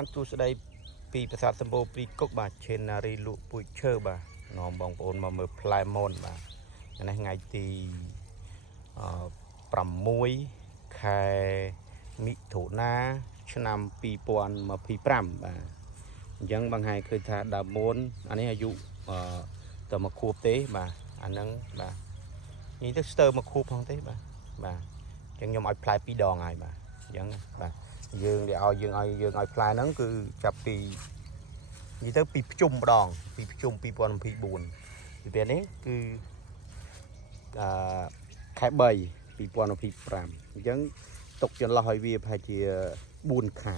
បានទូស្ដីពីប្រាសាទសម្បូរព្រីគុកបាទឆេណារីលក់ពូជឈើបាទនាំបងប្អូនមកមើលផ្លែម៉ូនបាទនេះថ្ងៃទី6 ខែមិថុនាឆ្នាំ2025បាទអញ្ចឹងបងហើយឃើញថាដើមម៉ូនអានេះអាយុតែមួយខួបទេបាទអាហ្នឹងបាទនេះទៅស្ទើរមួយខួបផងទេបាទអញ្ចឹងខ្ញុំឲ្យផ្លែ2 ដងហើយបាទអញ្ចឹងបាទយើងឲ្យផ្លែហ្នឹងគឺចាប់ពីនេះទៅពីភ្ជុំម្ដងពីភ្ជុំ2024ពីពេលនេះគឺខែ3 2025អញ្ចឹងទុកចន្លោះឲ្យវាប្រហែលជា4 ខែ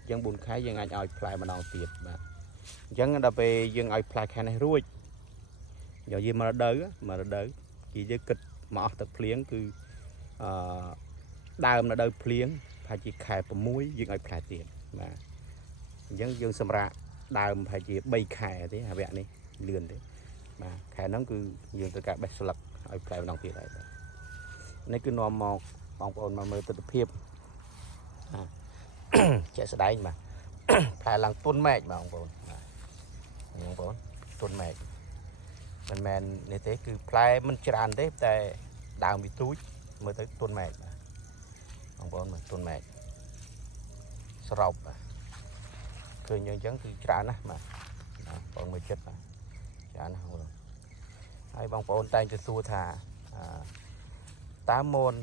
អញ្ចឹង4 ខែយើងអាចឲ្យផ្លែម្ដងទៀតបាទអញ្ចឹងដល់ពេលយើងឲ្យផ្លែខែនេះរួចយកយើងមករដូវគេយើងគិតមកអស់ទឹកភ្លៀងគឺដើមរដូវភ្លៀងប្រហែលជាខែ6យើងឲ្យផ្លែទៀតបាទអញ្ចឹងយើងសម្រាប់ដើមប្រហែលជា3 ខែទេអាវគ្គនេះលឿនទេបាទខែហ្នឹងគឺយើងត្រូវការបេះស្លឹកឲ្យផ្លែម្ដងទៀតហើយបាទនេះគឺនាំមកបងប្អូនមកមើលទស្សនភាពជាក់ស្ដែងបាទផ្លែឡើងទុនមែកបងប្អូនបាទបងប្អូនទុនមែកមិនមែននេះទេគឺផ្លែមិនច្រើនទេតែដើមវាទូចមើលទៅទុនមែកបាទបងប្អូនមើលទុនមែកស្រោបបាទឃើញយើងអញ្ចឹងគឺច្រើនណាស់បាទបងមើលចិត្តបាទច្រើនណាស់បងហើយបងប្អូនតែងទៅសួរថាតើម៉ូន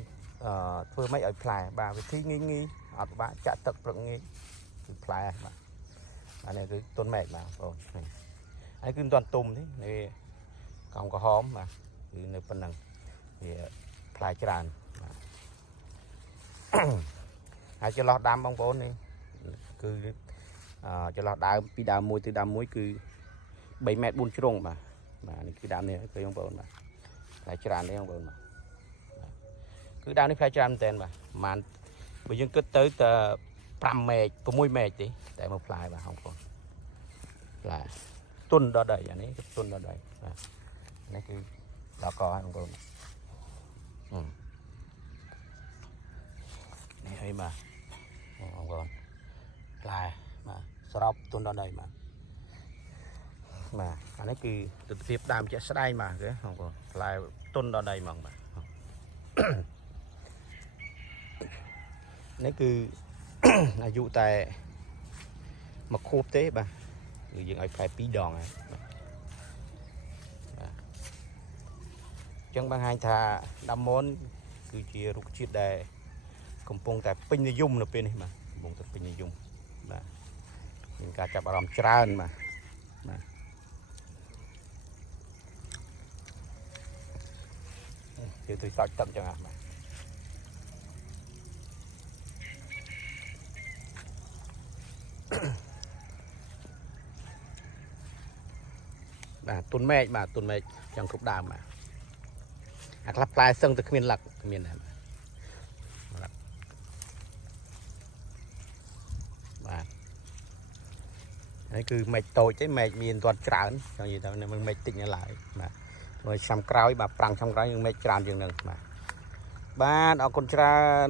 ធ្វើម៉េចឲ្យផ្លែបាទវិធីងាយអត់បាក់ចាក់ទឹកព្រឹកងាយគឺផ្លែបាទអានេះគឺទុនមែកបាទបងប្អូនហើយគឺមិនទាន់ទុំទេនេះកោងក្រហមបាទគឺនៅប៉ុណ្ណឹងវាផ្លែច្រើនបាទហើយចន្លោះដើមបងប្អូននេះគឺចន្លោះដើមពីដើមមួយទៅដើមមួយគឺ3 ម៉ែត្រ 4 ជ្រុងបាទនេះគឺដើមនេះឃើញបងប្អូនបាទផ្លែច្រើនទេបងប្អូនបាទគឺដើមនេះផ្លែច្រើនមែនតើបាទប្រហែលបើយើងគិតទៅតែ5 ម៉ែត្រ 6 ម៉ែត្រទេតែមកផ្លែបាទបងប្អូនផ្លែទុនដល់ដីអានេះគឺទុនដល់ដីបាទនេះគឺដល់កហើយបងប្អូននេះហើយបាទបងប្អូនផ្លែបាទស្រោបទុនដល់ដីបាទអានេះគឺទស្សនភាពដើមជាក់ស្ដែងបាទគេបងប្អូនផ្លែទុនដល់ដីហ្មងបាទនេះគឺអាយុតែមួយខួបទេបាទគឺយើងឲ្យផ្លែ2 ដងហើយបាទអញ្ចឹងបង្ហាញថាដាំម៉ូនគឺជារុក្ខជាតិដែលកំពុងតែពេញនិយមនៅពេលនេះបាទកំពុងតែពេញនិយមបាទមានការចាប់អារម្មណ៍ច្រើនបាទយើងទៅសោចទឹកអញ្ចឹងបាទទុនមែកចឹងគ្រប់ដើមបាទអាខ្លះផ្លែសឹងទៅគ្មានលឹកគ្មានដែរបាទនេះគឺមែកតូចទេមែកមានទាត់ច្រើនចង់និយាយថានឹងមែកតិចនៅឡើយបាទហើយឆ្នាំក្រោយបាទប្រាំងឆ្នាំក្រោយយើងមែកច្រើនជាងនឹងបាទអរគុណច្រើន